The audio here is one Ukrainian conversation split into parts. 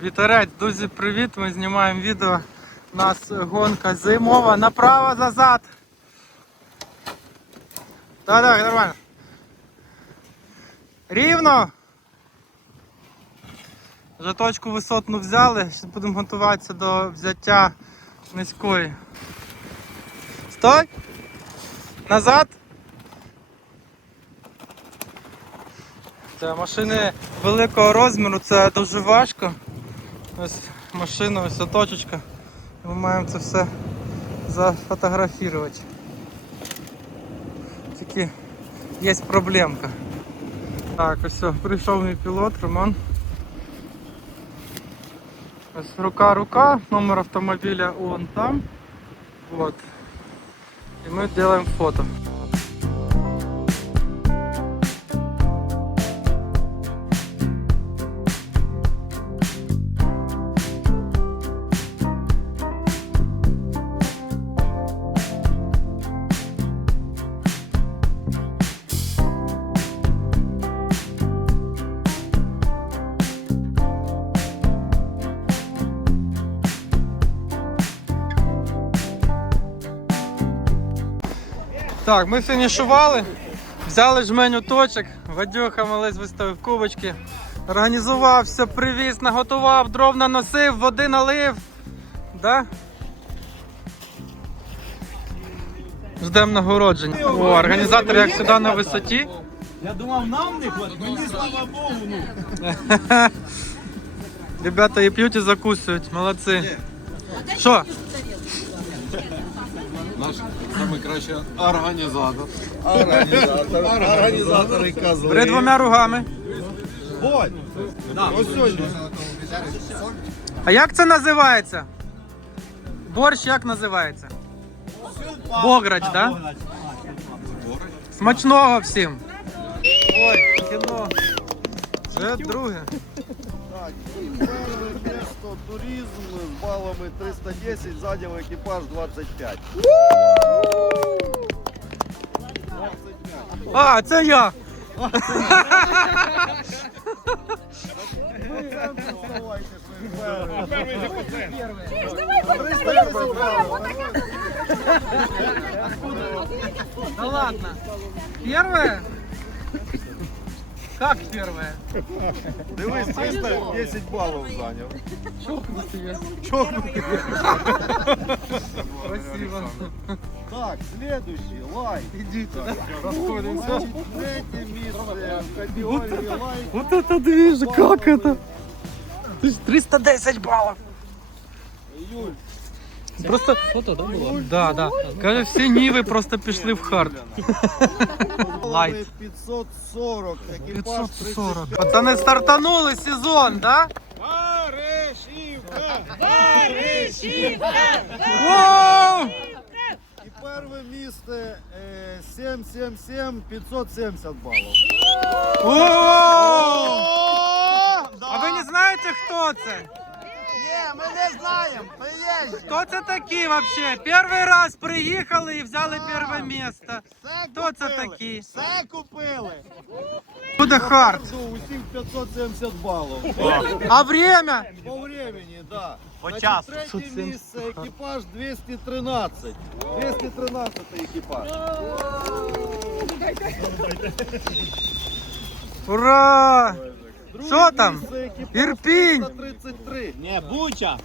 Вітерець, друзі, привіт! Ми знімаємо відео. У нас гонка зимова. Направо назад. Так, так, нормально. Рівно. Вже точку висотну взяли. Зараз будемо готуватися до взяття низької. Стой! Назад! Це машини великого розміру, це дуже важко. Ось машина, ось оточечка. Ми маємо це все зафотографувати. Тільки є проблемка. Так, ось все, прийшов мій пілот, Роман. Ось рука-рука, номер автомобіля он там. Вот. І ми робимо фото. Так, ми фінішували, взяли жменю точок, Вадюха малець виставив кубочки, організувався, привіз, наготував, дров наносив, води налив. Да? Ждемо нагородження. О, організатор, як завжди, на висоті. Я думав, нам не хватить, мені слава Богу, ну. Ребята і п'ють, і закусують, молодці. Що? Наш найкращий організатор. Організатор, організатори козли. Бери двома. Ось сьогодні. А як це називається? Борщ як називається? Бограч, так? Да? Смачного всім! Ой, кіно. Вже друге. Так, і перше місто туризм з балами 310, ззаді в екіпаж 25. А, це я! Да ладно. Первое? Как первое? Дивись, 310 балів зайняв. Чокнутый я. Чокнутий. Спасибо. Так, следующий, лайк. Идите. Расходимся. Третє місце в категорії лайк. Вот это движ, как это? Ты ж 310 баллов. Юль, Просто фото, да, було? Да, да. Каже, всі ніви просто пішли в хард. Лайт. 540, екіпаж 540. Пацани стартанули сезон, да? Воу! І перше місце е, 777, 570 балів. Воу! А ви не знаєте, хто це? Ні, ми не знаємо, приїжджі. Хто це такі вообще? Перший раз приїхали і взяли перше місце. Хто це такі? Все купили. Буде хард. Усіх 570 балів. А время? По времени, да. По часу. Третє місце екіпаж 213. 213 екіпаж. Ура! Друге Що там? місце екіпаж Ірпінь! 333. Не, Буча.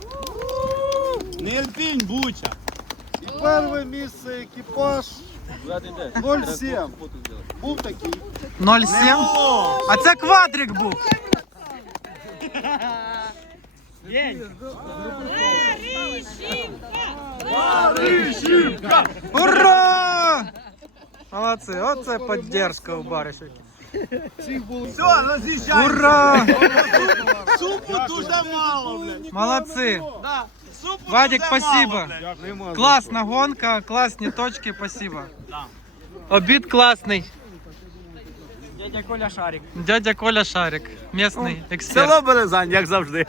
Не Ірпінь, Буча. І перше місце екіпаж 07. Був такий. 0,7? А це квадрик був. Ура! Молодці, оце підтримка у баришок. Все, роз'їжджай. Ура! Супу дуже мало, блядь. Молодці! Да. Супу Вадик, дуже спасибо. мало, блядь. Класна гонка, класні точки, спасибо. Обід класний. Дядя Коля Шарик. Дядя Коля Шарик, місний експерт. Березань, як завжди.